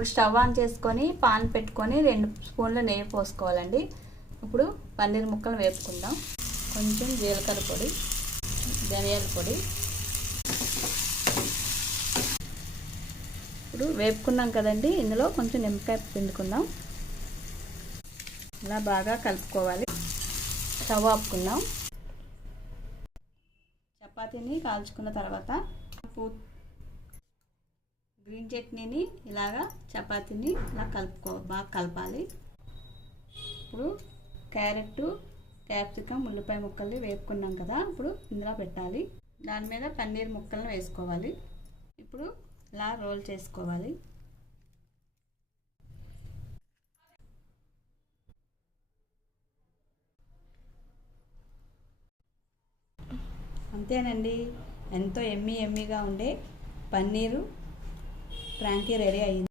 ఇప్పుడు stove on చేసుకొని pan పెట్టుకొని 2 స్పూన్ల నెయ్యి పోసుకోవాలండి. ఇప్పుడు పన్నీర్ ముక్కలు వేపుకుందాం. కొంచెం జీలకర్ర పొడి, ధనియాల పొడి. ఇప్పుడు వేపుకున్నాం కదండి, ఇందులో కొంచెం నిమ్మకాయ పిండుకుందాం. ఇలా బాగా కలుపుకోవాలి. స్టవ్ ఆపుకుందాం. చపాతీని కాల్చుకున్న తర్వాత గ్రీన్ చట్నీని ఇలాగా చపాతీని ఇలా బాగా కలపాలి. ఇప్పుడు క్యారెట్, క్యాప్సికమ్, ఉల్లిపాయ ముక్కల్ని వేపుకున్నాం కదా, ఇప్పుడు ఇందులో పెట్టాలి. దాని మీద పన్నీర్ ముక్కలను వేసుకోవాలి. ఇప్పుడు ఇలా రోల్ చేసుకోవాలి. అంతేనండి, ఎంతో ఎమ్మీగా ఉండే పన్నీరు ఫ్రాంకీ రెడీ అయింది.